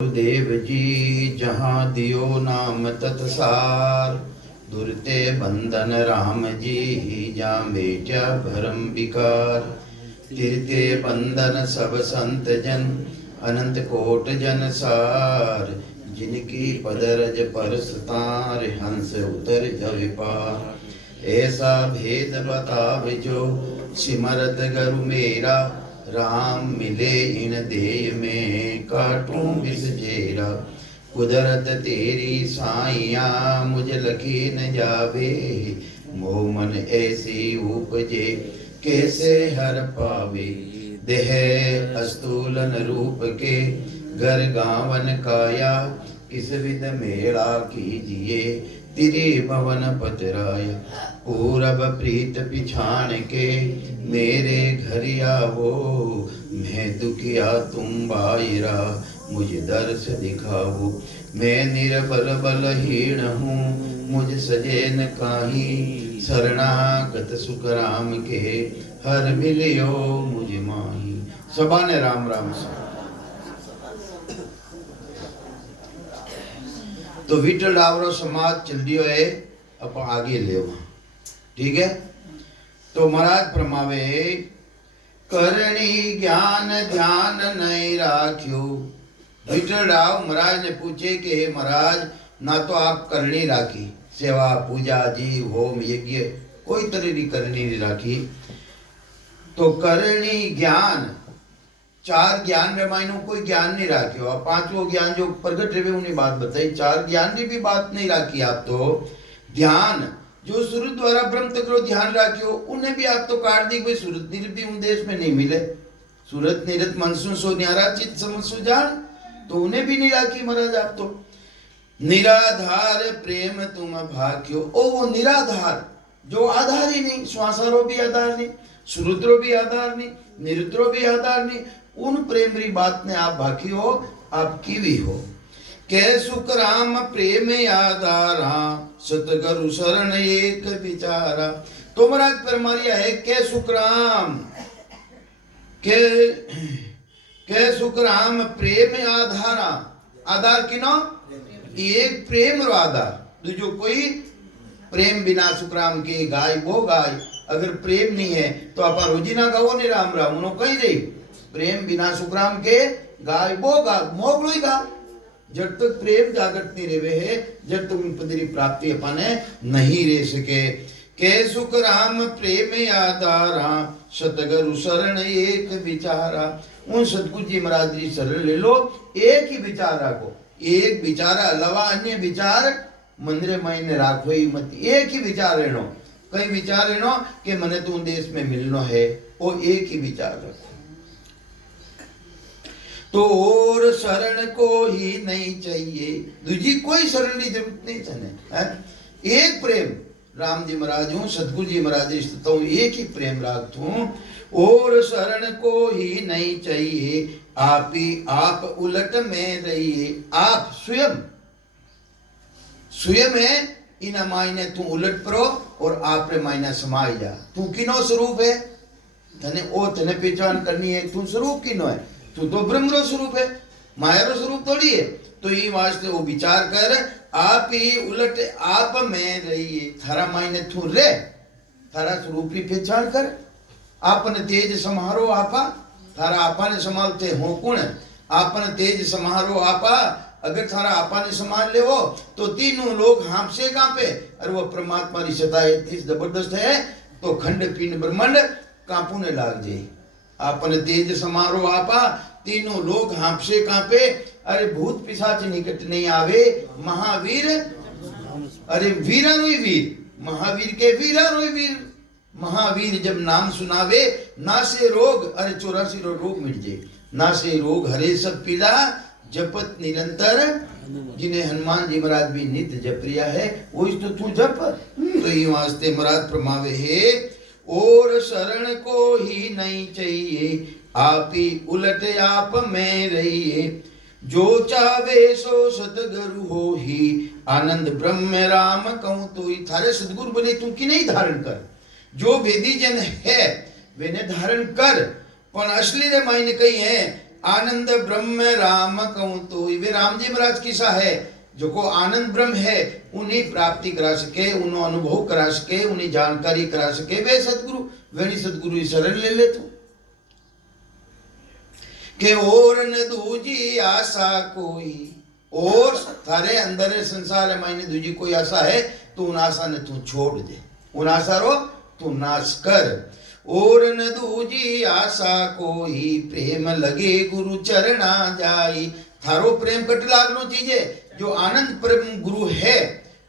देव जी जहाँ दियो नाम तत्सार, दुरते बंधन राम जी जा मेट्या भरम विकार। तिरते बंधन सब संत जन, अनंत कोट जन सार। जिनकी पदरज परस तार, हंस उतर जव पार। ऐसा भेद बताव जो, सिमरत गरु मेरा। राम मिले इन देय में, काटूं विष जेरा। कुदरत तेरी साइया, मुझ लखी न जावे। मोह मन ऐसी उपजे, कैसे हर पावे। देह अस्तूलन रूप के, घर गावन काया। किस विध मेला कीजिए, तिरे भवन पतराया। पूरब प्रीत पिछाण के, मेरे घर आवो। मैं दुखिया तुम बायरा, मुझे दर्श दिखाओ। मैं निर्बल बलहीन हूँ, मुझ सजे न काही। शरणागत सुख राम के, हर मिलियो मुझ माही। सबा ने राम राम से। तो विठल डावरो समाज चल दियो है, अब आगे ले। ठीक है, तो महाराज फरमावे, करणी ज्ञान ध्यान नहीं राख्यो। विठल राव महाराज ने पूछे कि हे महाराज, ना तो आप करणी राखी, सेवा पूजा जी होम यज्ञ कोई तरह की करणी नहीं राखी। तो करणी ज्ञान, चार ज्ञान रे मायनो कोई ज्ञान नहीं राख्यो। आप पांचवो ज्ञान जो प्रगट रहे उन्हें बात बताई, चार ज्ञान की भी बात नहीं राखी आप तो। ध्यान जो सूरत द्वारा ब्रह्म तक रो ध्यान राख्यो, उन्हें भी आप तो काट दी। कोई सूरत निरत भी उन देश में नहीं मिले। सूरत निरत मनसु सो न्यारा चित समसु जान, तो उन्हें भी नहीं राखी महाराज आप तो। निराधार प्रेम तुम भाग्यो, ओ वो निराधार जो आधार ही नहीं, श्वासारो भी आधार नहीं, श्रुद्रो भी आधार नहीं, निरुद्रो भी आधार नहीं, उन प्रेम री बात ने आप भाकी हो, आप कीवी हो। कै सुख राम प्रेम आधारा, सतगुरु शरण एक विचारा। तो महाराज परमारिया है, कै सुख राम, कै सुख राम प्रेम आधारा। आधार किनो, एक प्रेम रो आधार, दूजो कोई प्रेम बिना सुखराम के गाय वो गाय। अगर प्रेम नहीं है तो आप रोजी ना गाओ ने राम राम, उन्हों कही रही प्रेम बिना सुखराम के गाय वो गा, मोगलो ही गा। जब तक प्रेम जागृत नहीं रेवे है, जब तक उन पदरी प्राप्ति अपने नहीं रह सके। के सुख राम प्रेम आधारा, सतगुरु शरण एक विचारा। उन सतगुरु जी महाराज जी शरण ले लो, एक ही विचार रखो। एक विचार अलावा अन्य विचार मंदिर में राखो ही मत। एक ही विचार रहनो, कई विचार रहनो कि मने तो देश में मिलनो है, वो एक ही विचार रखो। तो और शरण को ही नहीं चाहिए, दूजी कोई शरण की जरूरत नहीं चाहिए। एक प्रेम राम जी महाराज हूँ, सतगुरु जी महाराज हूँ, एक ही प्रेम राखता हूँ। और शरण को ही नहीं चाहिए, आप ही आप उलट में रहिए। आप स्वयं स्वयं है, इन मायने तू उलट परो और आप रे मायने समाई जा। तू किनो स्वरूप है, तने ओ तने पहचान करनी है, तू स्वरूप किनो है। तू तो ब्रह्म रो स्वरूप है, माया रो स्वरूप थोड़ी है। तो ये वास्ते वो विचार कर, आप ही उलट आप में रहिए। थारा मायने तू रे, थारा स्वरूप की पहचान कर। आपने तेज समारो आपा, थारा आपा ने संभालते हो कौन। आपने तेज समारो आपा, अगर थारा आपा ने संभाल ले वो, तो तीनों लोग हांफसे कांपे। और वो परमात्मा की सत्ता इतनी जबरदस्त है, तो खंड पिंड ब्रह्मांड कांपूने लाग जाए। आपने तेज समारो आपा, तीनों लोग हांफसे कांपे। अरे भूत पिशाच निकट नहीं आवे, महावीर अरे वीरा रोई वीर, महावीर के वीरा रोई वीर। महावीर जब नाम सुनावे, नासे रोग, अरे 84 रोग मिट जाए। नासे रोग हरे सब पीड़ा, जपत निरंतर जिन्हें हनुमान जी महाराज भी नित्य जप रिया है, वो तो तू जप। तो ये वास्ते महाराज फरमावे है, और शरण को ही नहीं चाहिए, आप ही उलट आप में रहिए। जो चावे सो सतगुरु हो ही, आनंद ब्रह्म राम कहूं तो ही। थारे सतगुरु बने तू की नहीं धारण कर, जो वेदी जन है वेने धारण कर। पण असली रे मायने कही है आनंद ब्रह्म राम कहूं तो वे राम जी महाराज किसा है जो को आनंद ब्रह्म है उन्हीं प्राप्ति करा सके, उन्हें अनुभव करा सके, उन्हें जानकारी करा सके वे सतगुरु। वे सतगुरु शरण ले ले तू के और न दूजी आशा कोई, और थारे अंदर संसार में दूजी कोई आशा है तो उन आशा ने तू छोड़ दे, उन आशा रो तू नाश कर। और न दूजी आशा कोई प्रेम लगे गुरु चरणा जाई, थारो प्रेम कट लागनो चीजे जो आनंद प्रेम गुरु है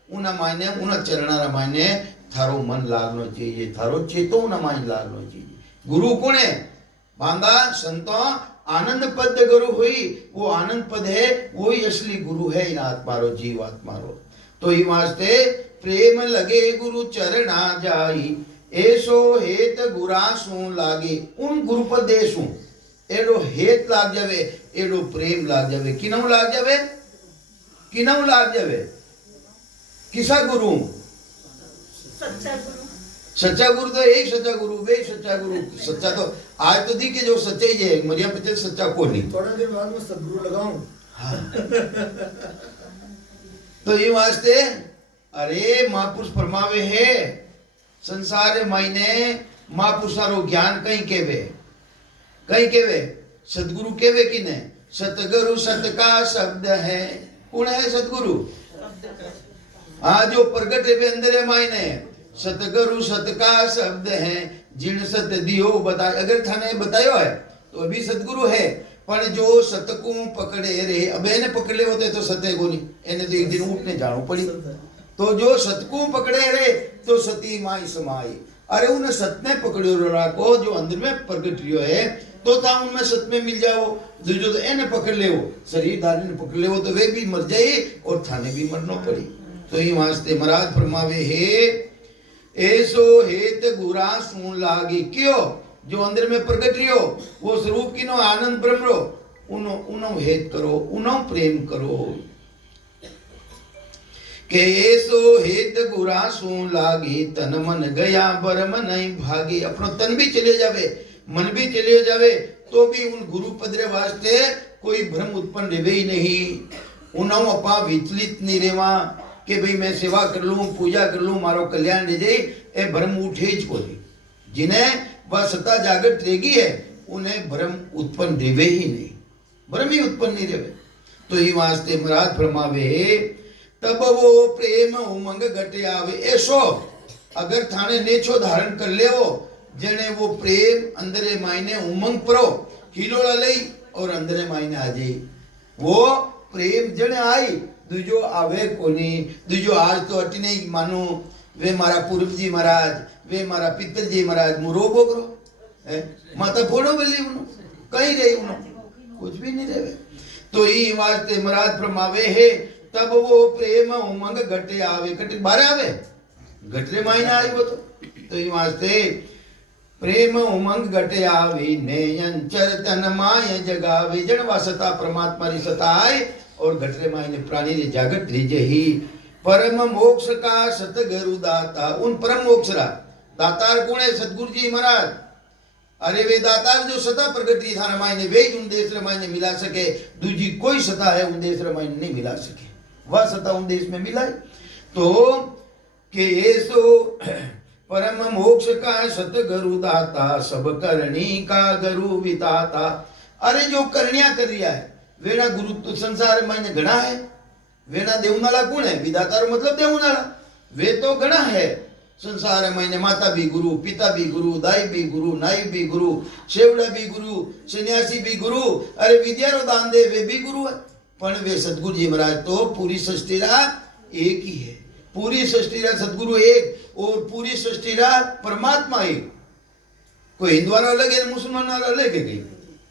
उना मायने उना चरणा मायने थारो मन लागनो चाहिए, थारो चेतो उना मायने लागनो चाहिए। गुरु कौन है? बांधा संतो आनंद पद गुरु हुई, वो आनंद पद है वही असली गुरु है इन आत्मारो जीव आत्मारो। तो ही वास्ते प्रेम लगे गुरु चरणा जाई, ऐसो हेत गुरासू लागे, उन गुरु पद देसू एडो हेत लाग जावे, एडो प्रेम लाग जावे। किनऊ लाग जावे? किनऊ लाग जावे? किसा गुरु? सच्चा गुरु। सच्चा गुरु तो एक सच्चा गुरु, वे सच्चा गुरु। सच्चा तो आज तो दी के जो सच्चे ही है, मरिया पचल सच्चा को नहीं। थोड़ा देर बाद में सदगुरु लगाऊं। हाँ। तो ये वास्ते अरे महापुरुष फरमावे है संसार मायने महापुरुषारो ज्ञान कहीं केवे, कहीं केवे सतगुरु केवे किने? सतगुरु सत का शब्द है। कौन है सतगुरु? हाँ जो प्रगट है अंदर मायने सतगुरु सत का शब्द है, जिन सत दियो बताए। अगर थाने बतायो है तो अभी सतगुरु है, पर जो सतकू पकड़े रे, अब एने पकड़े होते तो सत्य को नहीं, एने तो एक दिन उठने जानो पड़ी। तो जो सतकू पकड़े रे तो सती माई समाई। अरे उन सत ने पकड़ियो राको जो अंदर में प्रगट रियो है तो ता उनमें सत में मिल जाओ। जो तो एने पकड़ ले वो शरीर धारी ने पकड़ ले वो तो वे भी मर जाए और थाने भी मरना पड़ी। तो ही वास्ते महाराज फरमावे है ऐसो हेत गुरा सू लागी, क्यों जो अंदर में प्रगट रियो वो स्वरूप किनो आनंद ब्रह्म रो, उनो उनो हेत करो, उनो प्रेम करो। के ऐसो हेत गुरा सू लागी, तन मन गया बरम नहीं भागी। अपनो तन भी चले जावे, मन भी चले जावे तो भी उन गुरु पदरे वास्ते कोई भ्रम उत्पन्न रेवे ही नहीं। उनो अपा विचलित नहीं रेवा कि भाई मैं सेवा कर लूं, पूजा कर लूं, मारो कल्याण ले जाए, ए भ्रम उठे ही कोई। जिन्हें वह सत्ता जागृत रहेगी है उन्हें भ्रम उत्पन्न रेवे ही नहीं, भ्रम ही उत्पन्न नहीं रेवे। तो ही वास्ते महाराज फरमावे तब वो प्रेम उमंग घटे आवे। ऐसो अगर थाने नेछो धारण कर ले वो जने वो प्रेम अंदरे मायने उमंग परो हिलोड़ा लई और अंदरे मायने आ जाए। वो प्रेम जने आई दूजो आवे कोनी, दूजो आज तो अटी नहीं मानो वे मारा पूर्व जी महाराज, वे मारा पितर जी महाराज मुरो बोकरो माता फोड़ो बोली उनो कहीं रही उनो कुछ भी नहीं रहे। तो ये वास्ते महाराज फरमावे है तब वो प्रेम उमंग घटे आवे, घटे बारे आवे घटरे मायने आई वो तो ये वास्ते प्रेम उमंग घटे आवे नयन चरतन माय जगावे। जन वासता परमात्मा री सता आए और घटरे मायने प्राणी रे जागृत रीजे ही। परम मोक्ष का सतगुरु दाता, उन परम मोक्ष रा दातार कौन है? सतगुरु जी महाराज। अरे वे दातार जो सता प्रगट री थारा मायने वे उन देश रे मायने मिला सके, दूजी कोई सता है उन देश रे मायने नहीं मिला सके, वह सता उन देश में मिला। तो के ऐसो परम मोक्ष का सतगुरु दाता, सब करणी का गुरु विदाता। अरे जो करनिया कर रिया है वेना गुरु तो संसार में घना है। वेना देवनाला कौन है? विदाता मतलब देवनाला, वे तो घना है संसार में। माता भी गुरु, पिता भी गुरु, दाई भी गुरु, नाई भी गुरु, सेवड़ा भी गुरु, सन्यासी भी गुरु। अरे विद्या रो दान दे वे भी गुरु है। पर वे सतगुरु जी महाराज तो पूरी सृष्टि रा एक ही है, पूरी सृष्टि रा सतगुरु एक और पूरी सृष्टि रा परमात्मा एक। कोई हिंदुआरा अलग है, मुसलमान अलग है, कहीं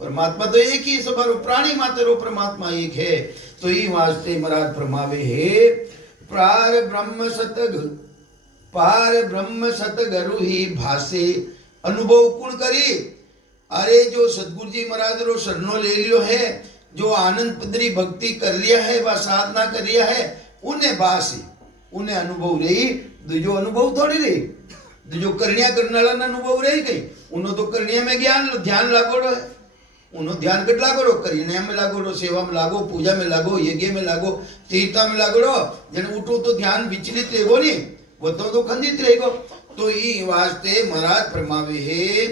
परमात्मा तो एक ही, सब प्राणी मात्र परमात्मा एक है। तो ये वास्ते महाराज फरमावे है प्रार ब्रह्म सतगुरु, पार ब्रह्म सतगुरु ही भासे अनुभव कुण करी। अरे जो सतगुरु जी महाराज रो शरणो ले लियो है, जो आनंद पदरी भक्ति कर लिया है, वह साधना कर लिया है, उन्हें भासे, उन्हें अनुभव रही। दूजो अनुभव थोड़ी रही, दूजो करनिया करने वाला अनुभव रही गई। उन्होंने तो करनिया में ज्ञान ध्यान लागोड़ो है, उन्होंने ध्यान कट लागोड़ो, करियना में लागोड़ो, सेवा में लागो, पूजा में लागो, यज्ञ में लागो, तीर्था में लागोड़ो, जन उठो तो ध्यान विचलित रहेगो नहीं, वो तो खंडित रहेगो। तो ये वास्ते महाराज फरमावे है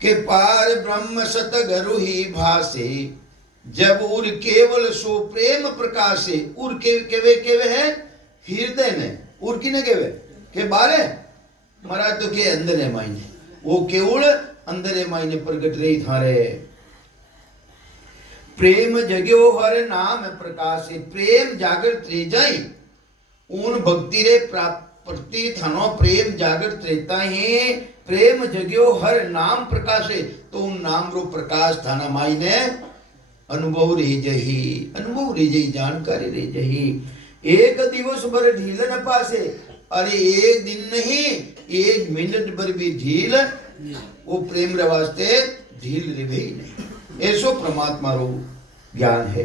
के पार ब्रह्म सतगरु ही भासे, जब उर केवल सो प्रेम प्रकाशे। उर केवे केवे है हृदय में, उर किने केवे के बारे महाराज तो के अंदर है मायने, वो केवल अंदर है मायने प्रगट रही थारे। प्रेम जग्यो हर नाम प्रकाशे, प्रेम जागृत रह जाई उन भक्ति रे प्रति थानो प्रेम जागृत रहता है। प्रेम जग्यो हर नाम प्रकाशे, तो उन नाम रो प्रकाश थाना मायने अनुभव रह जही, अनुभव रह जही, जानकारी रह जही। एक दिवस भर ढील न पासे, अरे एक दिन नहीं, एक मिनट भर भी ढील वो प्रेम रे वास्ते ढील रे ही नहीं। ऐसो परमात्मा रो ज्ञान है।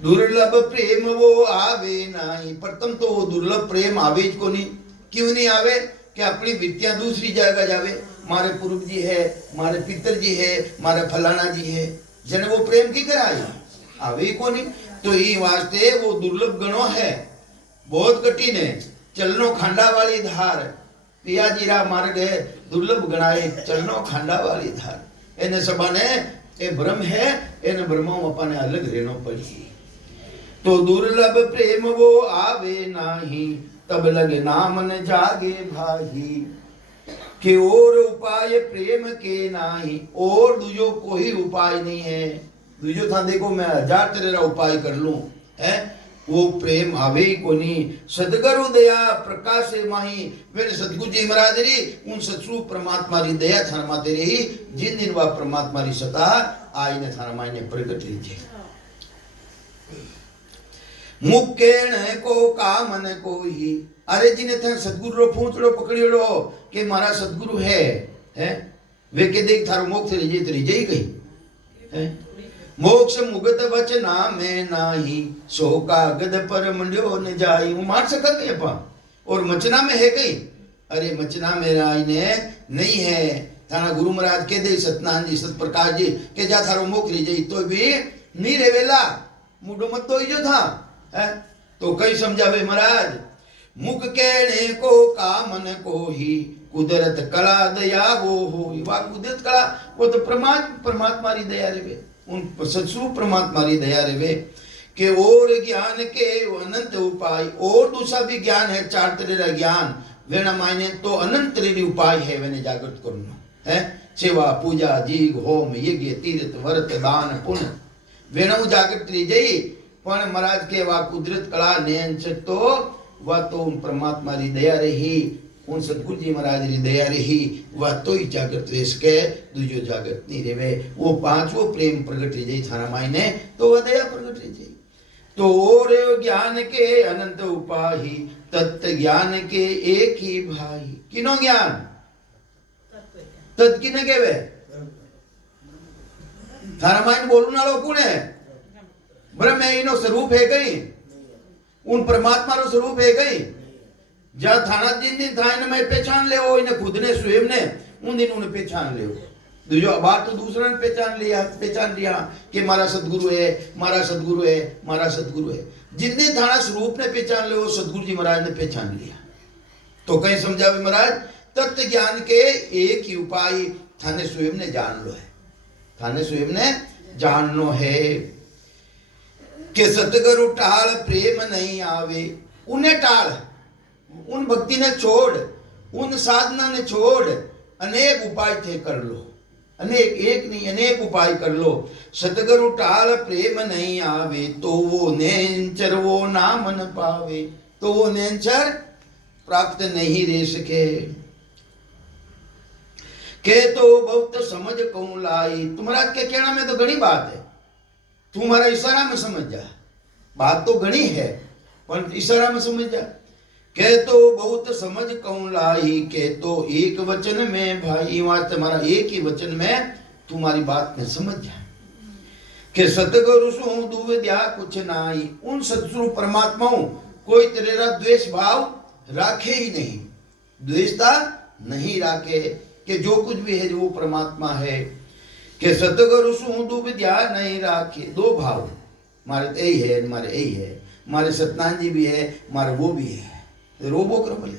दुर्लभ प्रेम वो आवे नहीं, प्रथम तो वो दुर्लभ प्रेम आवे को नहीं। क्यों नहीं आवे कि अपनी विद्या दूसरी जगह जावे, मारे पूर्व जी है, मारे पितर जी है, मारे फलाना जी है, जन वो प्रेम की कराई आवे को नहीं। तो ये वास्ते वो दुर्लभ गणों है, बहुत कठिन है। चलनो खांडा वाली धार, पिया जीरा मार गए दुर्लभ गणाए, चलनो खांडा वाली धार। एने सबने ए ब्रह्म है, एने ब्रह्मों अपने अलग रहनो पड़ी। तो दुर्लभ प्रेम वो आवे नाही, तब लगे नाम न जागे भाई। के और उपाय प्रेम के नाही, और दूजो कोई उपाय नहीं है। दूजो था देखो मैं 1000 तरह का उपाय कर लूं है, वो प्रेम आवे को नहीं। सदगुरु दया प्रकाश माही, वे सतगुरु जी महाराज री उन सत्स्वरूप परमात्मा री दया थाना माते रही, जिन दिन वह परमात्मा री सता आई ने थाना मायने प्रगट लीजिए। मुक्केण को कामन को ही, अरे जी ने थे सदगुरु रो पूंछड़ो पकड़ियो के मारा सदगुरु है वे के देख थारो मोक्ष रीजे तो रीजे ही गई है। मोक्ष मुगत वचना में नाही, सो कागद पर मंड्यो न जाई। वो मार सका नहीं अपा, और मचना में है कहीं, अरे मचना में राय ने नहीं है। थाना गुरु महाराज के दे सतनारायण जी सत प्रकाश जी के जा थारो मोक्ष रीजे तो भी नहीं रेवेला, मुडो मत तो जो था है। तो कई समझावे महाराज, मुख कहने को कामन को ही, कुदरत कला दया वो हो। वाह कुदरत कला वो तो परमात्मा री दया रेवे, उन सत्स्वरूप परमात्मा री दया रेवे। के और ज्ञान के अनंत उपाय, और दूसरा भी ज्ञान है, 4 तरह का ज्ञान वेना मायने तो अनंत तरह उपाय है वेने जागृत करना है। सेवा पूजा जीग होम यज्ञ तीर्थ व्रत दान पुण्य वेणु जागृत रही जई। पण महाराज के वा कुदरत कला नयन तो वह तो उन परमात्मा री दया रही, उन सतगुरु जी महाराज री दया रही, वह तो ही जागृत रह सके, दूजो जागृत नहीं रेवे। वो 5वो प्रेम प्रगट रह जाई थाना मायने, तो वह दया प्रगट रह जाई। तो और ज्ञान के अनंत उपाही, तत्व ज्ञान के एक ही भाई। किनो ज्ञान तत् किने केवे थाना मायने बोलू नालो कौन है? ब्रह्म है, इनो स्वरूप है कहीं, उन परमात्मा रो स्वरूप है कहीं। जा थाना जिन दिन था इन्हें मैं पहचान ले, वो इन्हें खुद ने स्वयं ने उन दिन उन्हें पहचान ले। दूसरा बात तो दूसरा ने पहचान लिया कि मारा सदगुरु है, मारा सदगुरु है, मारा सदगुरु है। जिन दिन थाना स्वरूप ने पहचान ले, वो सदगुरु जी महाराज ने पहचान लिया। तो कहीं समझावे महाराज, तत्व ज्ञान के एक ही उपाय थाने स्वयं ने जान लो है, थाने स्वयं ने जान लो है। कि सतगुरु टाल प्रेम नहीं आवे, उन्हें टाल, उन भक्ति ने छोड़, उन साधना ने छोड़, अनेक उपाय थे कर लो, अनेक एक नहीं अनेक उपाय कर लो। सतगुरु टाल प्रेम नहीं आवे, तो वो नेंचर वो नाम न पावे। तो वो नेंचर प्राप्त नहीं रह सके। के तो बहुत समझ कहूं लाई, तुम्हारा के कहना में तो घनी बात है, तुम्हारा इशारा में समझ जा। बात तो घनी है पर इशारा में समझ जा। कह तो बहुत समझ कहूं लाई, के तो एक वचन में भाई, वहां तुम्हारा एक ही वचन में तुम्हारी बात में समझ जा। के सतगुरु सो दुविधा कुछ नाई, उन सतस्वरूप परमात्माओं कोई तेरा द्वेष भाव राखे ही नहीं, द्वेषता नहीं राखे, कि जो कुछ भी है वो परमात्मा है। કે સતગુરુ શું વિદ્યા નહીં રાખે दो भाव मारे तो यही है मारे यही है मारे सत्यनारायण जी भी है मारे वो भी है रोबो करो बोले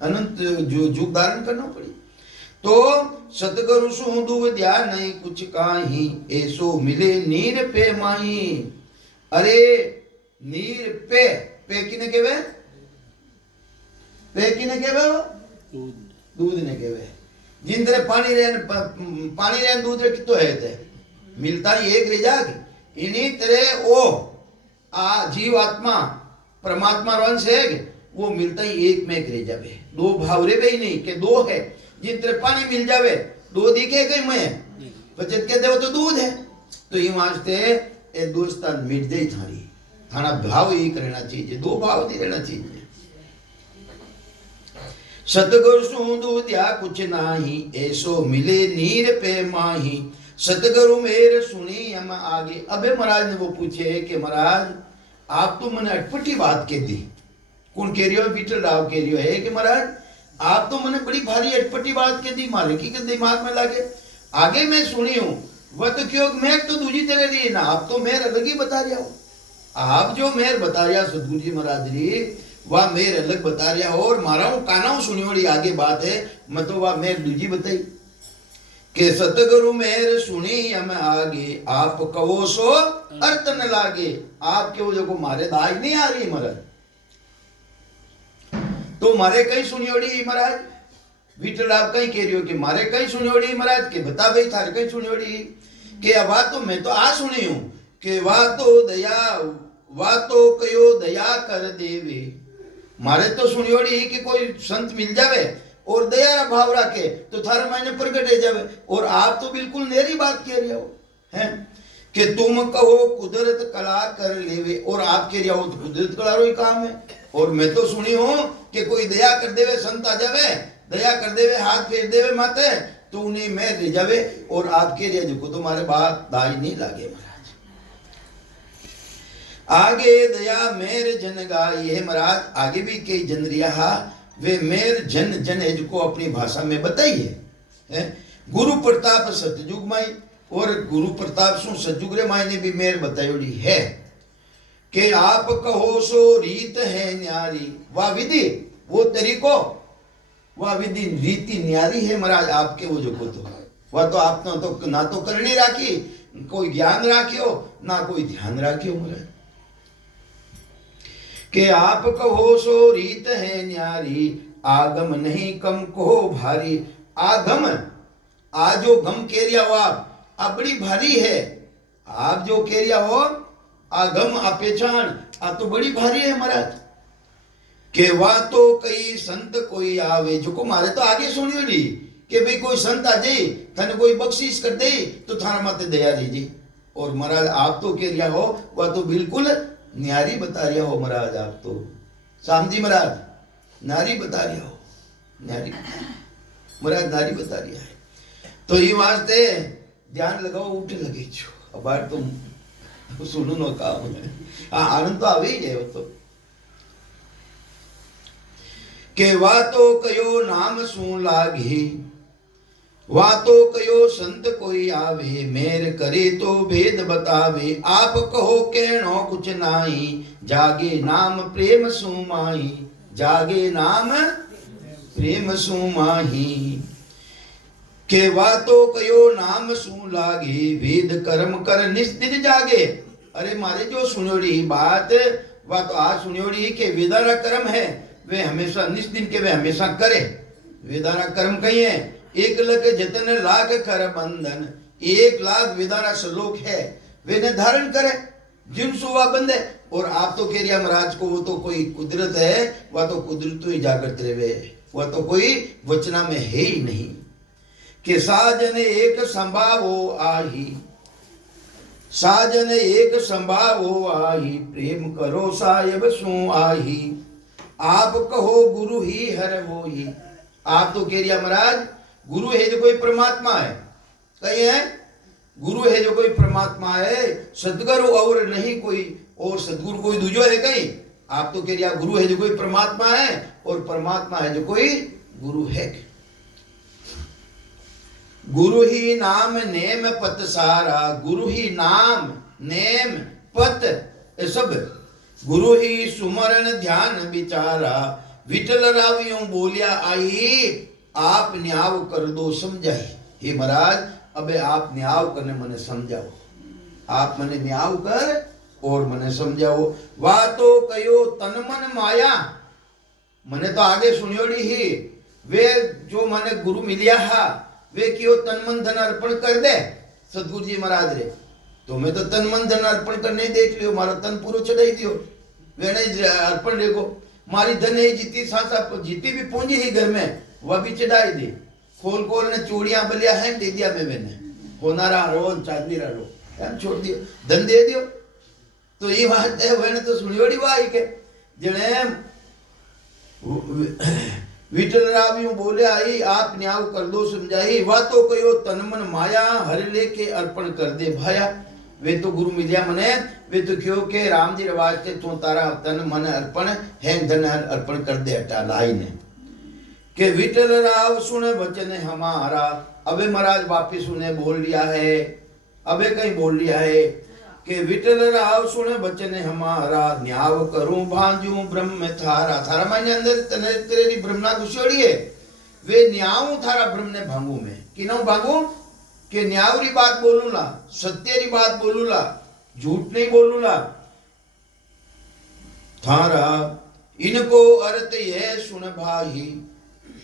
अनंत जो जुग धारण करना पड़ी तो सतगुरु सुंदु विद्या नहीं कुछ काही ऐसो मिले नीर पे माही अरे नीर पे किने केवे पे किने केवे दूध ने केवे जिन तरह पानी रहन दूध रे कितो है ते मिलता ही एक रे जाग इन्हीं तरह ओ आ जीव आत्मा परमात्मा अंश है वो मिलता ही एक में एक रह जावे दो भाव रे भी नहीं के दो है जिन तरह पानी मिल जावे दो दिखे गई मैं बचत के देव तो दूध है तो ये वास्ते ए दोस्तान मिट जाई थारी थाना भाव ही करना चाहिए दो भाव नहीं रहना चाहिए सतगुरु सुंदु दिया कुछ नाही ऐसो मिले नीर पे माही सतगुरु मेर सुनी हम आगे अबे महाराज ने वो पूछे कि महाराज आप तो मैंने अटपटी बात कह दी कौन कह रही हो बीटल राव कह रही हो है कि महाराज आप तो मैंने बड़ी भारी अटपटी बात कह दी मारे की दिमाग में लागे आगे मैं सुनी हूं वह तो क्यों मैं तो दूसरी तरह रही ना आप तो मेर अलग ही बता रहे हो आप जो मेर बता रहा सतगुरु जी महाराज जी वह मेर अलग बता रहा हो और मारा हूं काना हूं सुनी वाली आगे बात है मैं तो वह मेर दूजी बताई के सतगुरु मेर सुनी हम आगे आप कहो सो अर्थ न लागे आपके वो जो मारे दाग नहीं आ रही महाराज तो मारे कहीं सुनियोड़ी महाराज विठल आप कहीं कह रही हो कि मारे कहीं सुनियोड़ी महाराज के बता भाई थारे कहीं सुनियोड़ी के वाह तो मैं तो आ सुनी हूं कि वाह तो कयो दया कर देवे मारे तो सुनियोड़ी कि कोई संत मिल जावे और दया रा भाव रखे तो थारे मायने प्रगट हो जावे और आप तो बिल्कुल नेरी बात कह रहे हो हैं कि तुम कहो कुदरत कला कर लेवे और आप कह रहे हो तो कुदरत कला ही काम है और मैं तो सुनी हूं कि कोई दया कर देवे संत आ जावे दया कर देवे हाथ फेर देवे माते तो उन्हें मैं ले जावे और आप कह रहे जो तुम्हारे बात दाई नहीं लागे महाराज आगे दया मेर जन गाई है महाराज आगे भी कई जन रिया वे मेर जन जन है जिसको अपनी भाषा में बताइए है गुरु प्रताप सतयुग माई और गुरु प्रताप सु सतयुग रे माई ने भी मेर बतायोड़ी है कि आप कहो सो रीत है न्यारी वह विधि वो तरीको वह विधि रीति न्यारी है महाराज आपके वो जो को तो वह तो आप तो ना तो करनी राखी कोई ज्ञान राखियो ना कोई ध्यान राखियो महाराज कि आप कहो सो रीत है न्यारी आगम नहीं कम कहो भारी आगम आ जो गम कह रिया हो आप बड़ी भारी है आप जो कह रिया हो आगम अपेचान आ तो बड़ी भारी है महाराज के वाह तो कई संत कोई आवे जो को मारे तो आगे सुनियो ली कि भाई कोई संत आ जाए थाने कोई बख्शीश कर दे तो थाना माते दया दीजिए और महाराज आप तो कह रिया हो वह तो बिल्कुल न्यारी बता रहा हो महाराज आप तो सामजी महाराज नारी बता रहा हो न्यारी महाराज नारी बता रहा है तो ये वास्ते ध्यान लगाओ उठ लगे छो अब तुम सुनो नो काम है आनंद तो आवे ही है वो तो के वा तो कयो नाम सू लागे वा तो कयो संत कोई आवे मेर करे तो भेद बतावे आप कहो कहनो कुछ नाई जागे नाम प्रेम सुमाही जागे नाम प्रेम सुमाही के वा तो कयो नाम सू लागे वेद कर्म कर निस्दिन जागे अरे मारे जो सुनियोड़ी बात वह तो आज सुनियोड़ी के वेदारा कर्म है वे हमेशा निस्दिन के वे हमेशा करे वेदारा कर्म कही है 1 लाख जतन लाख कर बंधन 1 लाख वेदारा श्लोक है वे ने धारण करे जिन सुवा बंदे और आप तो कह रिया महाराज को वो तो कोई कुदरत है वह तो कुदरत तो ही जागृत रहे वह तो कोई वचना में है ही नहीं कि साजन एक संभावो आही साजन एक संभावो आही प्रेम करो साहेब सु आही आप कहो गुरु ही हर वो ही आप तो कह रिया महाराज गुरु है जो कोई परमात्मा है कहीं है गुरु है जो कोई परमात्मा है सदगुरु और नहीं कोई और सदगुरु कोई दूजो है कहीं आप तो कह रिया गुरु है जो कोई परमात्मा है और परमात्मा है जो कोई गुरु है गुरु ही नाम नेम पत सारा, गुरु ही नाम नेम पत ये सब, गुरु ही सुमरण ध्यान विचारा, विठल रावियों बोलिया आई, आप न्याव कर दो समझाई। हे महाराज अबे आप न्याव करने मने समझाओ, आप मने न्याव कर और मने समझाओ। वा तो कयो तन मन माया, मने तो आगे सुनियोड़ी ही, वे जो मने गुरु मिलिया हा वे क्यों तन मन धन अर्पण कर दे सतगुरु जी महाराज रे, तो मैं तो तन मन धन अर्पण करने देख लियो, मारा तन पूरो चढ़ाई दियो, वेणे अर्पण देखो, मारी धन है जीती सांसा जीती भी पूंजी ही घर में वह भी चढ़ाई दी, खोल खोल ने चूड़ियां बलिया है दे दिया मैं मैंने, होनारा रोन चांदनी रो एम छोड़ दियो, धन दे दियो। तो ये बात है वेणे तो सुनियोड़ी वाई के जने विठल रावियों बोले आई, आप न्याव कर दो समझाई। वह तो कयो तन मन माया, हर लेके अर्पण कर दे भाया। वे तो गुरु मिलिया मने, वे तो क्यों के राम जी रवाज ते तू तारा तन मन अर्पण है धन अर्पण कर दे हटा लाई ने के विठल राव सुने वचन हमारा। अबे महाराज वापिस सुने बोल लिया है, अबे कहीं बोल लिया है कि विठल राव सुने वचन हमारा, न्याव करूं भांजू ब्रह्म थारा। थारा मायने अंदर तने तेरी ब्रह्मना घुसोड़ी है, वे न्याव थारा ब्रह्म ने भांगू में किनो भांगू के न्यावरी बात बोलूला, सत्यरी बात बोलूला, झूठ नहीं बोलूला। थारा इनको अर्थ ये सुन भाई,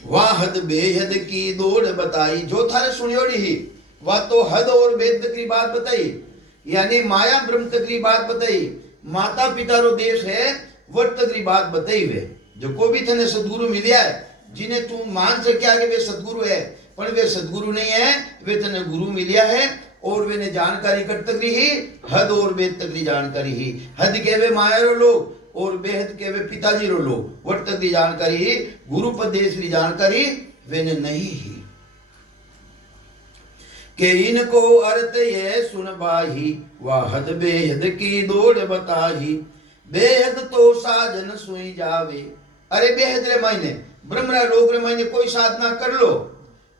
वाह हद बेहद की दौड़ बताई। जो थारे सुनियोड़ी ही वह तो हद और बेहद की बात बताई, यानी माया ब्रह्म तक की बात बताई, माता पिता रो देश है वट तक की बात बताई। वे जो को भी थने सदगुरु मिलिया है, जिन्हें तू मान सकिया कि वे सदगुरु है, पर वे सदगुरु नहीं है, वे तने गुरु मिलिया है और वे ने जानकारी कर तक ही हद और बेहद तक की जानकारी ही। हद के वे माया रो लोग और बेहद के वे पिताजी रो लोग, वट तक की जानकारी ही, गुरु पदेश की जानकारी वे ने नहीं ही। के इनको अर्थ ये सुन बाही, वाहद बेहद की दौड़ बताही। बेहद तो साजन सुई जावे, अरे बेहद रे मायने ब्रह्मरा लोग रे मायने कोई साधना कर लो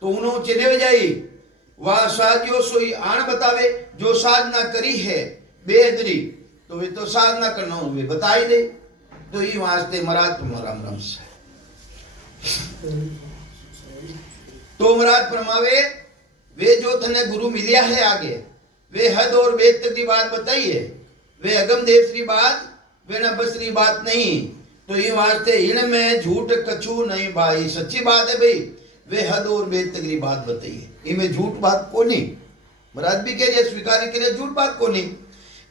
तो उन्हों चले जाई, वह साजियो सोई आन बतावे। जो साधना करी है बेहदरी तो वे तो साधना करना वे बताई दे। तो ये वास्ते महाराज तुम्हारा राम से तो महाराज फरमावे, वे जो तने गुरु मिलिया है आगे, वे हद और वेद तक की बात बताई है, वे अगम देश की बात, वे न बसरी बात नहीं। तो ये वास्ते इनमें झूठ कछु नहीं भाई, सच्ची बात है भाई, वे हद और वेद तक की बात बताई है, इनमें झूठ बात को नहीं। महाराज भी कह रहे स्वीकार के लिए झूठ बात को नहीं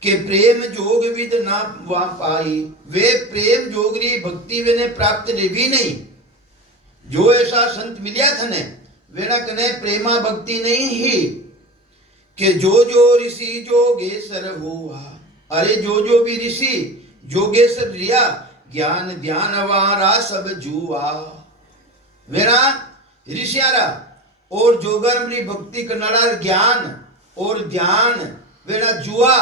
कि प्रेम जोग विद ना वा पाई। वे प्रेम जोगरी भक्ति वे ने प्राप्त भी नहीं। जो ऐसा संत मिलिया था ने वेना कने प्रेमा भक्ति नहीं ही कि जो जो ऋषि जोगेश्वर हुआ। अरे जो भी ऋषि जोगेश्वर रिया, ज्ञान ध्यान वारा सब जुआ। वेना ऋषियारा और जोगरमरी भक्ति कन्नड़ा ज्ञान और ध्यान वेना जुआ।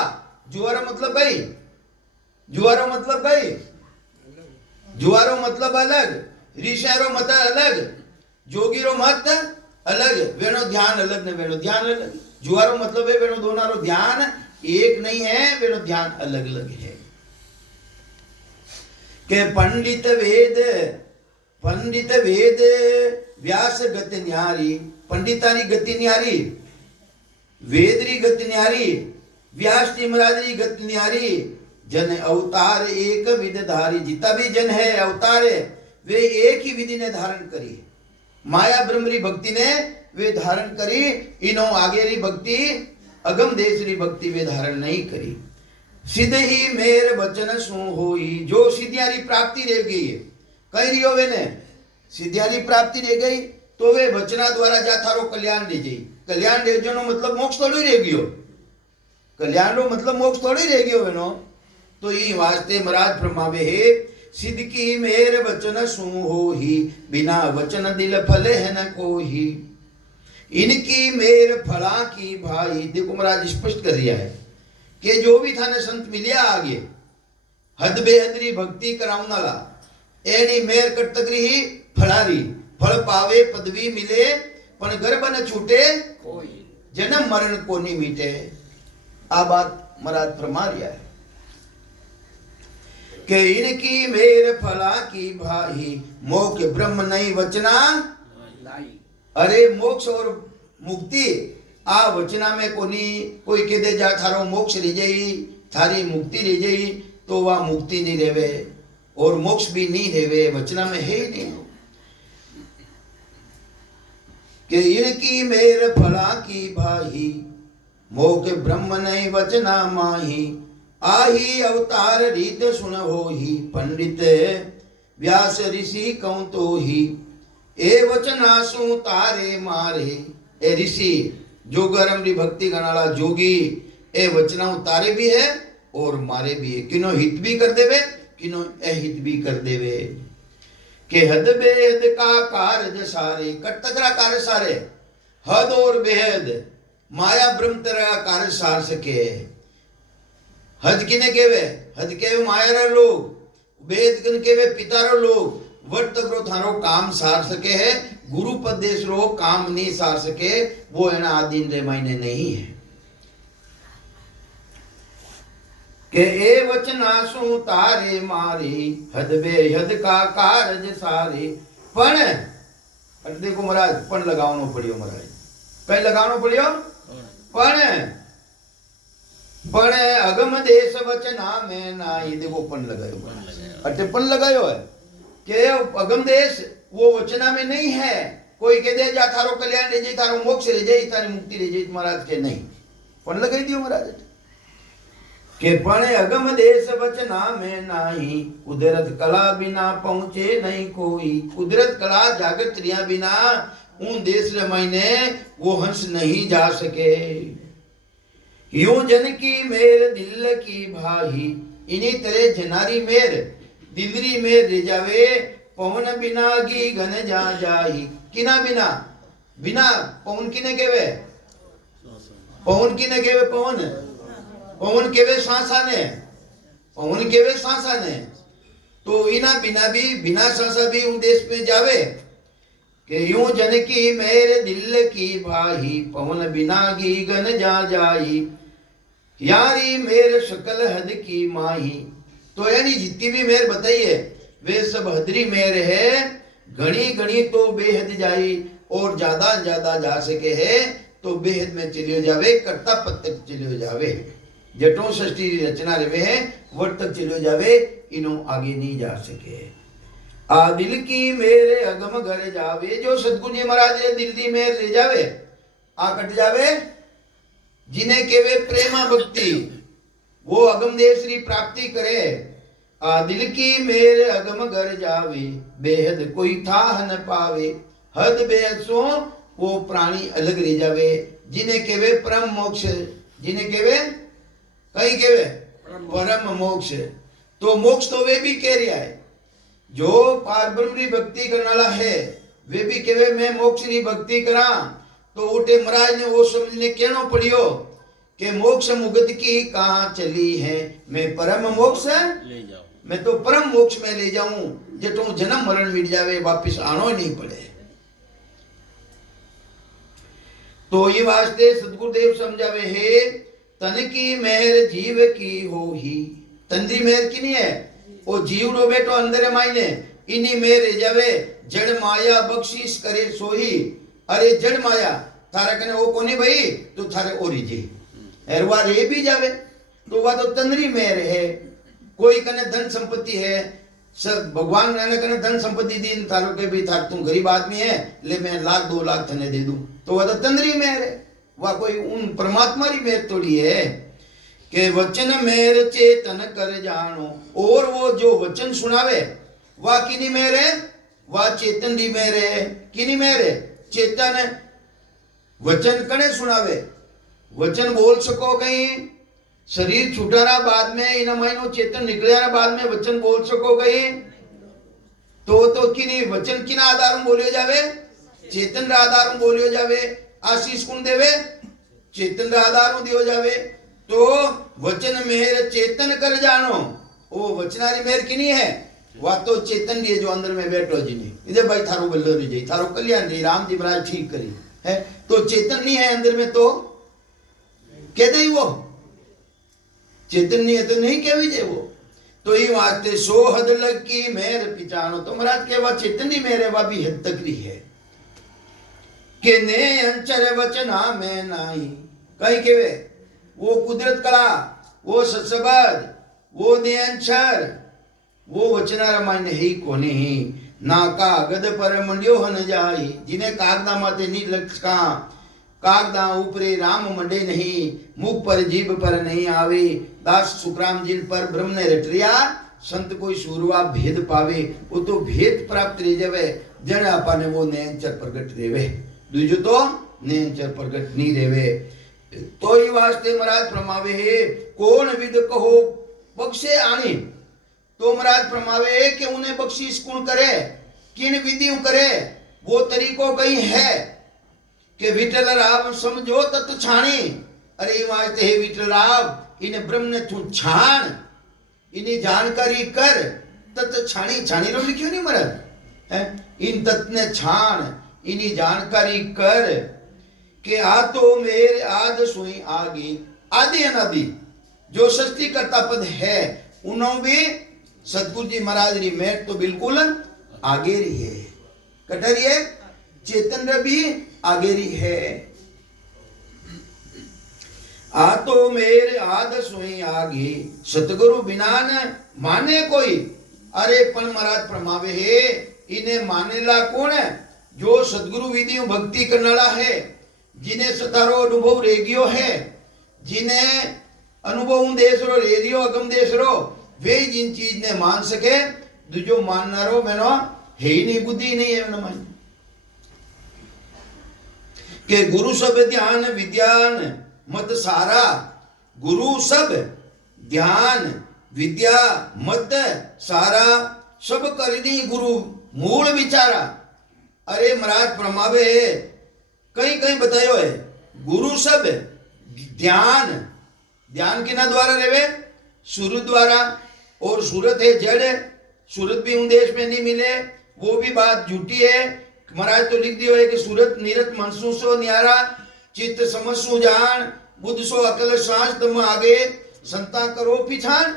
जुआरो मतलब भाई, जुआरो मतलब भाई, जुआरो मतलब अलग, ऋषियारो मत अलग, जोगीरो मत अलग, वेनो ध्यान अलग ने वेनो ध्यान अलग। जुआरो मतलब है वेनो दोनारो ध्यान एक नहीं है, वेनो ध्यान अलग अलग है। के पंडित वेद व्यास गति न्यारी। पंडितानी गति न्यारी, वेदरी गति न्यारी, व्यास जी महाराज गति न्यारी। जन अवतार एक विधधारी, जितना भी जन है अवतार है वे एक ही विधि ने धारण करी। माया ब्रह्मरी भक्ति ने वे धारण करी, इनो आगेरी भक्ति अगम देशरी भक्ति वे धारण नहीं करी। सिद्ध ही मेर वचन सु होई। जो सिद्धियारी प्राप्ति रह गई है, कही रियो वे ने सिद्धियारी प्राप्ति रह गई तो वे वचना द्वारा जा थारो कल्याण ले जाई। कल्याण ले जनो मतलब मोक्ष थोड़ी रह गयो, कल्याण रो मतलब मोक्ष थोड़ी रह गयो वेनो। तो ये वास्ते महाराज फरमावे है, सिद्ध की मेर वचन सु होही, बिना वचन दिल फले है न कोही। इनकी मेर फला की भाई। देखो महाराज स्पष्ट कर दिया है कि जो भी थाने संत मिलिया आगे हद बेहदरी भक्ति कराउन वाला एनी मेर कटतकरी ही फलारी। फल पावे पदवी मिले पण गर्भ न छूटे जन्म मरण को नहीं मीटे। आ बात महाराज फरमा रिया है कि इनकी मेर फला की भाई मोक्ष ब्रह्म नहीं वचना। अरे मोक्ष और मुक्ति आ वचना में कोई कह दे जा थारो मोक्ष रह जाई, थारी मुक्ति रह जाई, तो वह मुक्ति नहीं रेवे और मोक्ष भी नहीं रेवे, वचना में है ही नहीं कि इनकी मेर फला की भाई मोक्ष ब्रह्म नहीं वचना माही। आही अवतार रीत सुन हो ही पंडित व्यास ऋषि कहूं तो ही ए वचना सु तारे मारे। ए ऋषि जो गरमरी भक्ति गणाला जोगी ए वचना तारे भी है और मारे भी है, किनो हित भी कर देवे किनो अहित भी कर देवे। के हद बेहद का कार्य सारे कटतकरा कार्य सारे हद और बेहद माया ब्रह्म तरह कार्य सार सके। हद किने केवे हद केवे माया रा लोग, बेहद किने केवे पिता रा लोग। वर्त करो थारो काम सार सके है, गुरु पदेश रो काम नहीं सार सके, वो एना आदीन रे मायने नहीं है। के ए वचना सु तारे मारी हद बेहद का कारज सारे। पण अरे देखो महाराज पण लगावनो पड़ियो महाराज, कई लगावनो पड़ियो पण अगम देश वचना में ना। ये देखो पण लगायो, अटे पण लगायो है कि अगम देश वो वचना में नहीं है। कोई कह दे जा थारो कल्याण ले जाई, थारो मोक्ष ले जाई, थारी मुक्ति ले जाई, महाराज के नहीं पण लगाई दियो महाराज के पण अगम देश वचना में नाही। कुदरत कला बिना पहुंचे नहीं कोई। कुदरत कला जागत क्रिया बिना उन देश रे महीने वो हंस नहीं जा सके। यूं जन की मेर दिल की भाही इन्हीं तरह जनारी मेर दिलरी मेर रे जावे। पवन बिना गी घन जा जाही। किना बिना बिना पवन किने केवे पवन किने केवे पवन केवे सांसा ने पवन केवे सांसा ने। तो इना बिना भी बिना सांसा भी उन देश में जावे कि यूं जन की मेरे दिल की भाही पवन बिना गी गन जा जाई। यारी मेरे शकल हद की माही। तो यानी जितनी भी मेर बताइए वे सब हदरी मेर है। घनी घनी तो बेहद जाई और ज्यादा ज्यादा जा सके है तो बेहद में चलियो जावे, कर्ता पद तक चलियो जावे। जटों षष्ठी रचना रेवे है वर्त तक चलियो जावे, इनो आगे नहीं जा सके। आ दिल की मेरे अगम घर जावे। जो सतगुरु जी महाराज रे दिल दी मेर ले जावे आ कट जावे। जिन्हें केवे प्रेमा भक्ति वो अगम देश री प्राप्ति करे। आ दिल की मेरे अगम घर जावे बेहद कोई था न पावे। हद बेहद सो वो प्राणी अलग रह जावे। जिन्हें केवे परम मोक्ष, जिन्हें केवे कहीं केवे परम मोक्ष। तो मोक्ष तो वे भी कह रहा है जो पार ब्रह्म री भक्ति करने वाला है, वे भी केवे मैं मोक्ष री भक्ति करा। तो उठे महाराज ने वो समझने कहना पड़ियो कि मोक्ष मुगत की कहाँ चली है। मैं परम मोक्ष ले जाऊं, मैं तो परम मोक्ष में ले जाऊं जटों जन्म मरण मिट जावे, वापिस आनो ही नहीं पड़े। तो ये वास्ते सतगुरुदेव समझावे है तन की मेहर जीव की हो ही। तंद्री मेहर की नहीं है वो जीव रो बेटो अंदर मायने इन्हीं मेरे जावे। जड़ माया बख्शीश करे सोही। अरे जड़ माया थारा कने वो कोनी भाई तो थारे ओरी जी एरवा रे भी जावे तो वह तो तंद्री मेहर है। कोई कने धन संपत्ति है, सब भगवान ने कने धन संपत्ति दी थारो के भी थार तुम गरीब आदमी है ले मैं 1,00,000 2 लाख थने दे दूं तो वह तो तंद्री मेहर है। वह कोई उन परमात्मा री मेहर थोड़ी है कि वचन मेहर चेतन कर जानो। और वो जो वचन सुनावे वह किनी मेहर है, वह चेतन री मेहर है। किनी मेहर है चेतन। वचन कने सुनावे, वचन बोल सको कहीं शरीर छूटारा बाद में इन महीनों चेतन निकलिया बाद में वचन बोल सको कहीं तो किनी वचन किना आधार में बोलियो जावे, चेतन रा आधार में बोलियो जावे। आशीष कौन देवे, चेतन रा आधार में दियो जावे। तो वचन मेहर चेतन कर जानो। वो वचनारी मेहर किनी है वह तो चेतन री जो अंदर में बैठो जी ने इधर भाई थारो बल्लो री जी थारो कल्याण री राम जी महाराज ठीक करी है। तो चेतन नहीं है अंदर में तो कह दे वो चेतन नहीं है तो नहीं कह विजय वो। तो ये वास्ते सो हद लग की मेर पिचानो, तो महाराज के वह चेतन ही मेरे वह भी हद तक है के ने अंचर वचना में नाही, कहीं के वे वो कुदरत कला, वो सत्सबद, वो नियंचर, वो वचना रामायण ही कोने ही ना कागद पर मंड्यो हन जाई, जिन्हें कागदा माते नी लक्षका कागदा ऊपरे राम मंडे नहीं, मुख पर जीभ पर नहीं आवे, दास सुखराम जिन पर ब्रह्म ने रटरिया, संत कोई सूरवा भेद पावे, वो तो भेद प्राप्त रह जावे, जन आपा ने वो नयनचर प्रगट रेवे, दूजो तो नयनचर प्रगट नहीं रेवे। तो ही वास्ते महाराज प्रमावे है कौन विद कहो बख्शे आने, तो महाराज प्रमावे कि उन्हें बख्शीश कौन करे, किन विधियों करे, वो तरीको कहीं है कि विठल राव समझो तत् छाणी, अरे वास्ते हे विठल राव इन्हें ब्रह्म ने तू छाण, इन्हें जानकारी कर, तत् छाणी, छाणी रो लिखियो नहीं महाराज है, इन तत् ने छाण, इन्हें जानकारी कर कि आ तो मेरे आद सुई आगे, आदि अनादि जो सृष्टि करता पद है उन्होंने भी सतगुरु जी महाराज री मेट तो बिल्कुल आगे रही है, कटरी है चेतन भी आगे रही है। आ तो मेरे आद सुई आगे सतगुरु बिना न माने कोई, अरे पण महाराज प्रमावे है इन्हें माने ला कौन है, जो सतगुरु विधि भक्ति करने वाला है, जिन्हें सतारो अनुभव रेगियो है, जिन्हें अनुभव देश रो रेडियो अगम देश रो, वे जिन चीज ने मान सके, जो मानना रो मैनो है ही नहीं, बुद्धि नहीं है मैंने मान के गुरु सब ध्यान विज्ञान मत सारा, गुरु सब ध्यान विद्या मत सारा, सब करनी गुरु मूल विचारा। अरे महाराज प्रमावे कहीं कहीं बतायो है गुरु सब ध्यान, ध्यान किना द्वारा रेवे, सूरत द्वारा, और सूरत है जड़, सूरत भी उन देश में नहीं मिले, वो भी बात झूठी है। महाराज तो लिख दियो है कि सूरत निरत मनसू सो न्यारा, चित्त समझसु जान, बुद्ध सो अकल सांस तुम आगे, संता करो पिछान,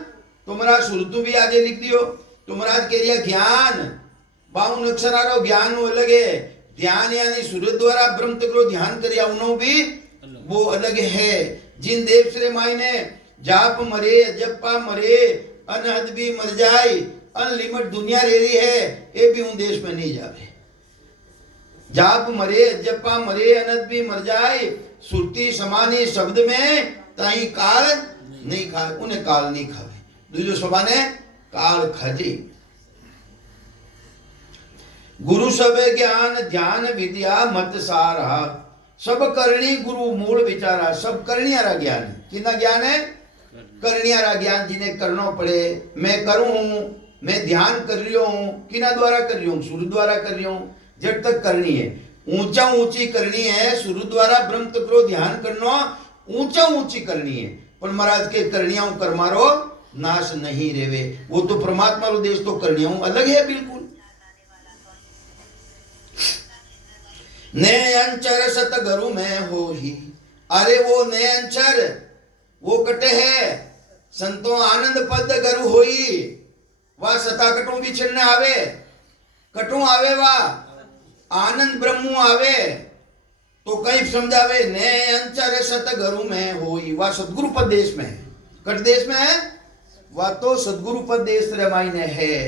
तो महाराज सूरत भी आगे लिख दियो। तो महाराज कह दिया ज्ञान बाउन अक्षर आ रहा ज्ञान अलग है, ध्यान यानी सूरत द्वारा ब्रह्म तक रो ध्यान करिया उन्हों भी वो अलग है। जिन देव श्रे मायने जाप मरे जप्पा मरे अनहद भी मर जाए, अनलिमिट दुनिया रह रही है, ये भी उन देश में नहीं जावे। जाप मरे जप्पा मरे अनहद भी मर जाए, सुरती समानी शब्द में ताई काल नहीं खाए, उन्हें काल नहीं खावे, दूसरे सभा ने काल खाजे। गुरु सब ज्ञान ध्यान विद्या मत सारा, सब करणी गुरु मूल विचारा, सब करनियारा ज्ञान, कितना ज्ञान है करनियारा ज्ञान, जिन्हें करना पड़े, मैं करूं हूं, मैं ध्यान कर रही हूं, किना द्वारा कर रही हूं, सूर्य द्वारा कर रही हूं, जब तक करनी है ऊंचा ऊंची करनी है, सूर्य द्वारा ब्रह्म तक रो ध्यान करना ऊंचा ऊंची करनी है, पर महाराज के करनियाओं कर्मारो नाश नहीं रेवे, वो तो परमात्मा रो देश तो करनियाओं अलग है बिल्कुल। नयनचर सतगुरु में हो ही, अरे वो नयनचर वो कटे है संतो आनंद पद गुरु होई, वह सता कटू बिछड़ने आवे, कटू आवे वा आनंद ब्रह्मु आवे, तो कहीं समझावे नयनचर सतगुरु में होई, वह सतगुरु पद देश में है, कट देश में है, वह तो सतगुरु पद देश रमाइने है।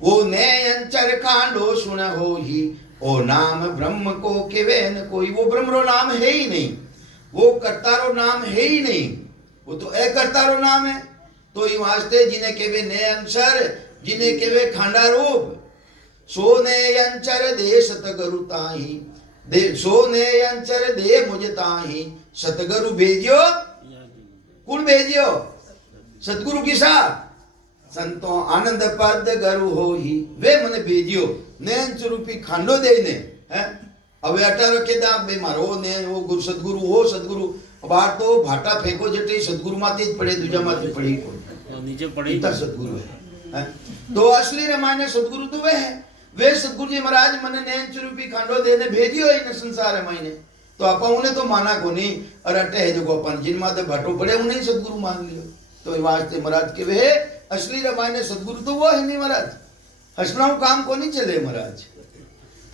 वो नयनचर कांडो सुन हो ही, ओ नाम ब्रह्म को केवे न कोई, वो ब्रह्म रो नाम है ही नहीं, वो कर्तारो नाम है ही नहीं, वो तो अकर्तारो नाम है। तो ये वास्ते जिन्हें केवे नयनचर, जिन्हें केवे खांडा रूप, सो नयनचर दे सतगुरु ताही, दे सो नयनचर दे मुझ ताही, सतगुरु भेजियो, कौन भेजियो सतगुरु किसा, संतो आनंद पद गुरु हो ही, वे मने भेजियो नयन स्वरूपी खांडो देने हैं। अब अठारो के दाम बे मारो ने वो गुरु सतगुरु हो, सतगुरु बार तो भाटा फेंको जटे सतगुरु माते पड़े, दूजा माते पड़ी को नीचे पड़ी, इतना सतगुरु है। तो असली रामायण सतगुरु तो वे है, वे सतगुरु जी महाराज मने नयन स्वरूपी खांडो देने भेजियो इन संसार मायने, तो आप उन्हें तो माना को नहीं और अटे है जो अपन जिन माते भाटो पड़े उन्हें सदगुरु मान लियो। तो वास्ते महाराज के वे असली रमायने सदगुरु तो वो है नहीं महाराज, हंसना काम को नहीं चले महाराज।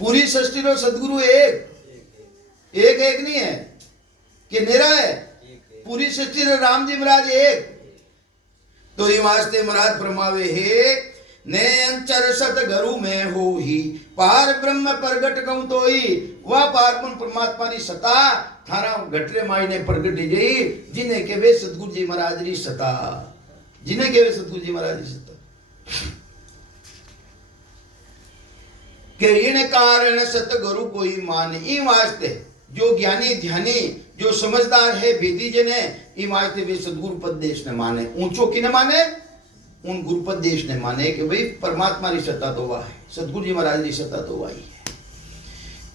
पूरी सृष्टि रो सदगुरु एक नहीं है कि निरा है, पूरी सृष्टि रो राम जी महाराज एक। तो ये वास्ते महाराज फरमावे है ने अंचर सत गरु में हो ही पार ब्रह्म प्रगट कहूं तो ही वह पार ब्रह्म परमात्मा री सता थारा घटरे मायने प्रगट जई जिन्हें के वे सतगुरु जी महाराज री सता, जिन्हें के वे सतगुरु जी महाराज री सता के इन कारण सतगुरु कोई मान। ई वास्ते जो ज्ञानी ध्यानी जो समझदार है भेदी जने ई वास्ते वे सतगुरु उपदेश ने माने, ऊंचो किने माने, उन गुरुपदेश ने माने कि भाई परमात्मा री सत्ता तो वह है, सतगुरु जी महाराज री सत्ता तो वही है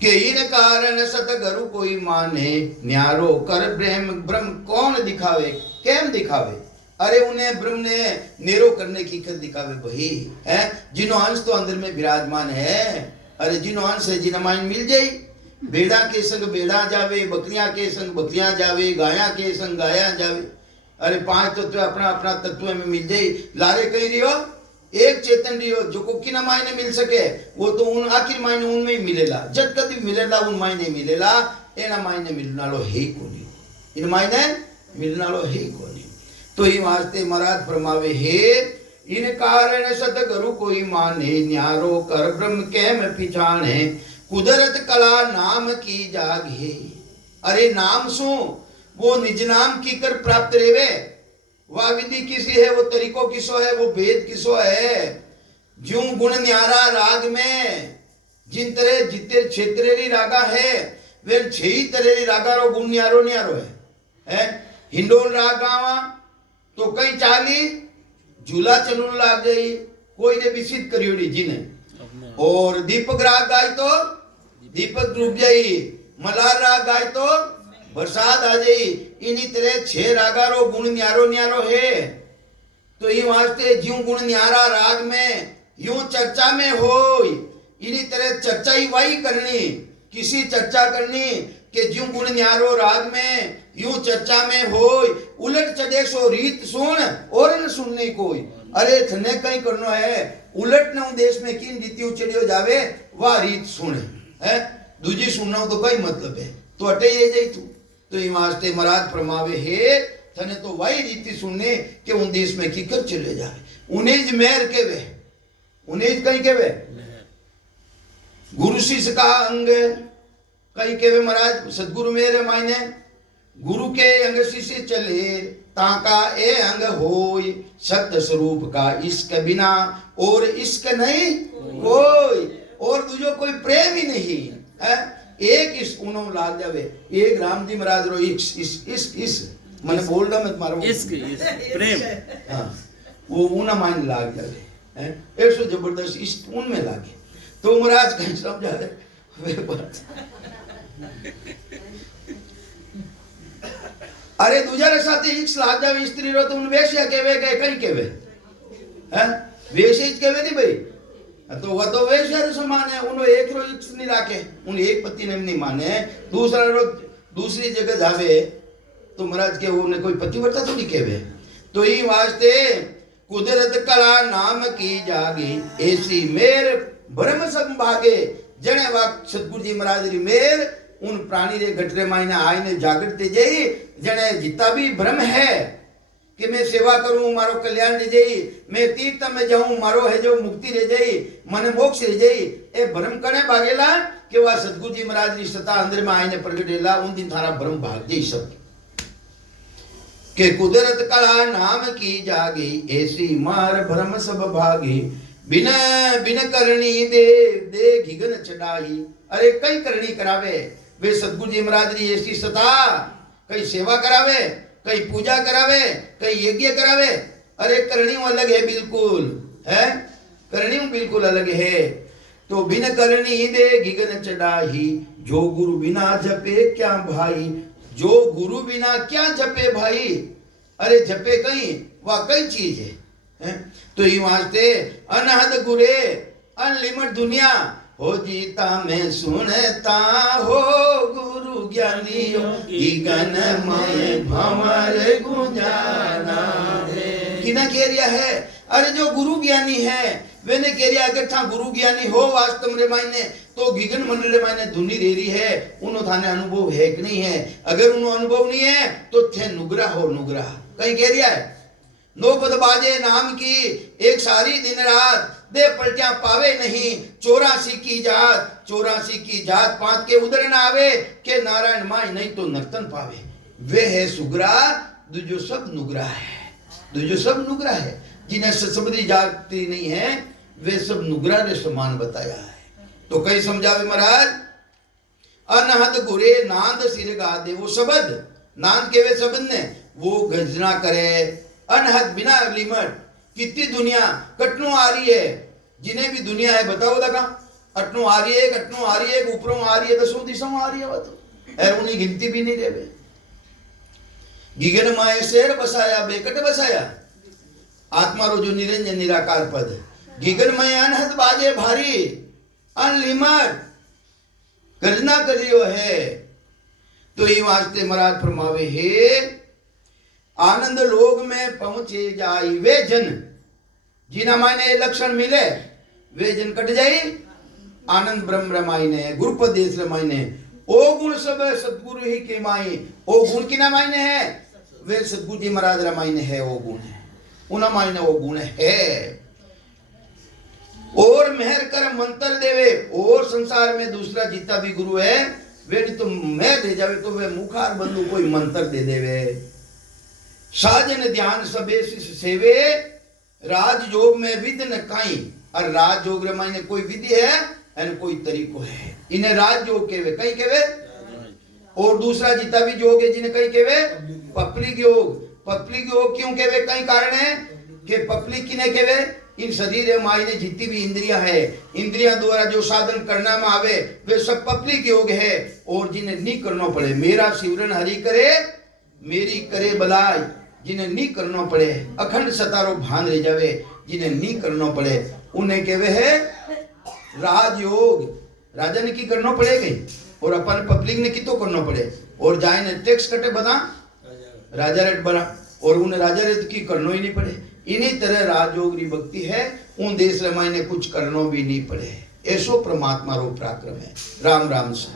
कि इन कारण सतगुरु कोई माने न्यारो कर ब्रह्म कौन दिखावे केम दिखावे। अरे उन्हें ब्रह्म ने नेरो करने की कर दिखावे वही है जिन्हों अंश तो अंदर में विराजमान है। अरे जिन्हों अंश है जिन्हें माइन मिल जाई, बेड़ा के संग बेड़ा जावे, बकरियां के संग बकरियां जावे, गाया के संग गाया जावे। अरे पांच तत्व अपना अपना तत्व में मिल जाए, लारे कहीं रियो एक चेतन रियो जो को किना मायने मिल सके वो तो उन आखिर मायने उनमें ही मिलेला, जब कभी मिलेला उन मायने मिलेला, एना मायने मिलना लो है कोनी, इन मायने मिलना लो है कोनी। तो ही वास्ते महाराज फरमावे है इन कारण सतगुरु कोई माने न्यारो कर ब्रह्म केम पिछाने कुदरत कला नाम की जागे। अरे नाम सु वो निज नाम की कर प्राप्त रेवे, वह विधि किसी है, वो तरीको किसो है, वो भेद किसो है। ज्यों गुण न्यारा राग में जिन तरह जिते क्षेत्रेरी रागा है वे छही तरह रागा रो गुण न्यारो न्यारो है। हिंडोल राग गावा तो कई चाली झूला चलून लाग जाई, कोई ने विसित करियोड़ी जिने, और दीपक राग गाय तो दीपक डूब जाई, मलार राग गाय तो बरसात आ जाई। इन्हीं तरह छह रागारो गुण न्यारो न्यारो है। तो ये वास्ते ज्यों गुण न्यारा राग में यूं चर्चा में हो, इन्हीं तरह चर्चा ही वही करनी, किसी चर्चा करनी कि ज्यों गुण न्यारो राग में यूं चर्चा में हो, उलट चढ़े सो रीत सुन और न सुनने कोई। अरे थने कहीं करनो है, उलट न देश में किन रीतियों चढ़ियो जावे वह रीत सुन है, दूजी सुनना तो कई मतलब है, तो अटे ये जाई तू। तो ये वास्ते महाराज फरमावे है थने तो वही रीति सुनने के उन देश में की कर चले जाए, उन्हें मेहर के वे, उन्हें कहीं के वे गुरु शिष्य का अंग कहीं के वे महाराज सदगुरु मेरे मायने गुरु के अंग शिष्य चले ताका ए अंग होय सत्य स्वरूप का इसके बिना और इसके नहीं कोई, और तुझो कोई प्रेम ही नहीं है। एक इस उनो लाग जावे, एक राम जी महाराज रो इस मैंने बोल रहा मैं मारो इस प्रेम हाँ वो ऊना माइन लाग जावे हैं, एक सो जबरदस्त इस उन में लागे तो महाराज कहीं समझा वे बात। अरे दूजा रे साथे इक्स लाग जावे स्त्री रो तो उन वेश्या केवे के कहीं केवे हैं, वेश्या केवे नहीं भाई, तो वह तो वेश्या समान है, उन्होंने एक रो इक्स नहीं राखे, उन एक पति ने नहीं माने, दूसरा रो दूसरी जगह जावे तो महाराज के उन्हें कोई पतिव्रता तो नहीं केवे। तो ही वास्ते कुदरत कला नाम की जागी ऐसी मेर ब्रह्म संभागे जने वाक सतगुरु जी महाराज री मेर उन प्राणी रे घटरे मायने आईने जागृति जई जने जितना भी ब्रह्म है कि मैं सेवा करूं मारो कल्याण रह जाई, मैं तीर्थ में जाऊं मारो है जो मुक्ति रह जाई, मन मोक्ष रह जाई, ए ब्रह्म कने भागेला कि वह सतगुरु जी महाराज री सत्ता अंदर में आईने प्रगटेला, उन दिन थारा ब्रह्म भाग जाई सब के कुदरत कला नाम की जागी ऐसी मार भ्रम सब भागी बिन बिन करनी दे घिगन चढ़ाई। अरे कई करनी करावे वे सतगुरु जी महाराज री ऐसी सत्ता, कई सेवा करावे, कई पूजा करावे, कई यज्ञ करावे। अरे करनी अलग है बिल्कुल है, करनी बिल्कुल अलग है। तो बिन करनी दे घिगन चढ़ाई जो गुरु बिना जपे क्या भाई, जो गुरु बिना क्या जपे भाई। अरे जपे कहीं वह कई चीज है। तो ये वास्ते अनहद गुरे अनलिमिट दुनिया हो जीता मैं सुनता हो गुरु ज्ञानी गीगन मय भंवर गुंजाना रे। किना कह रिया है, अरे जो गुरु ज्ञानी है वेने कह रिया अगर था गुरु ज्ञानी हो वास्तव रे मायने तो गीगन मंडल रे मायने धुनी दे रही है, उनो थाने अनुभव है कि नहीं है? अगर उनो अनुभव नहीं है तो थे नुग्रह हो नुग्रह। कहीं कह रिया है नो पद बाजे नाम की एक सारी दिन रात दे पलटिया पावे नहीं 84 की जात 5 के उदर न आवे के नारायण माई नहीं तो नर्तन पावे। वे है सुग्रा जो सब नुग्रा है, जो सब नुग्रा है। जिन्हें सबरी जाति नहीं है वे सब नुग्रा ने समान बताया है। तो कई समझावे महाराज अनहद गुरे नांद सिर गा दे। वो शब्द नांद के वे शब्द ने वो गर्जना करे अनहद बिना लिमिट। कितनी दुनिया कटनो आ रही है, जिन्हें भी दुनिया है बताओ लगा अटनो आ रही है, कटनो आ रही है, ऊपरों आ रही है, 10 दिशाओं आ रही है। वो तो है उन्हीं गिनती भी नहीं देवे। गिगन माए शेर बसाया बेकट बसाया आत्मा रो जो निरंजन निराकार पद। गिगन माए अनहद बाजे भारी अनलिमिट गर्जना कर रही है। तो ये वास्ते महाराज फरमावे हे आनंद लोग में पहुंचे जाई वे जन जिना मायने लक्षण मिले वे जन कट जाई आनंद ब्रह्म मायने गुरुपदेश मायने। ओ गुण सब सदगुरु ही के माई। ओ गुण किना मायने है वे सदगुरु जी महाराज रामायने है। वो गुण है उना मायने वो गुण है। और मेहर कर मंत्र देवे और संसार में दूसरा जितना भी गुरु है वे तो मैं दे जावे तो वे मुखार बंधु कोई मंत्र दे देवे। साजन ध्यान सबे सेवे राज योग में विधि न काई। और राज योग मायने कोई विधि है एंड कोई तरीको है। इन्हें राज योग केवे कहीं केवे। और दूसरा जितना भी योग है जिन्हें कहीं केवे पब्लिक योग। पब्लिक योग क्यों केवे कई कारण है कि पब्लिक किने केवे इन शरीर मायने जितनी भी इंद्रियां है इंद्रियां द्वारा जो साधन करना में आवे वे सब पब्लिक योग है। और जिन्हें नहीं करना पड़े मेरा सिमरन हरि करे मेरी करे बलाई। जिन्हें नहीं करना पड़े अखंड सतारो भान रह जावे जिन्हें नहीं करना पड़े उन्हें केवे है राजयोग। राजा ने की करना पड़ेगा और अपन पब्लिक ने की तो करना पड़े। और जाए ने टैक्स कटे बना राजा रेट बना और उन्हें राजा रेट की करना ही नहीं पड़े। इन्हीं तरह राजयोग री भक्ति है उन देश रमाई ने कुछ करना भी नहीं पड़े। ऐसो परमात्मा रो पराक्रम है। राम राम से।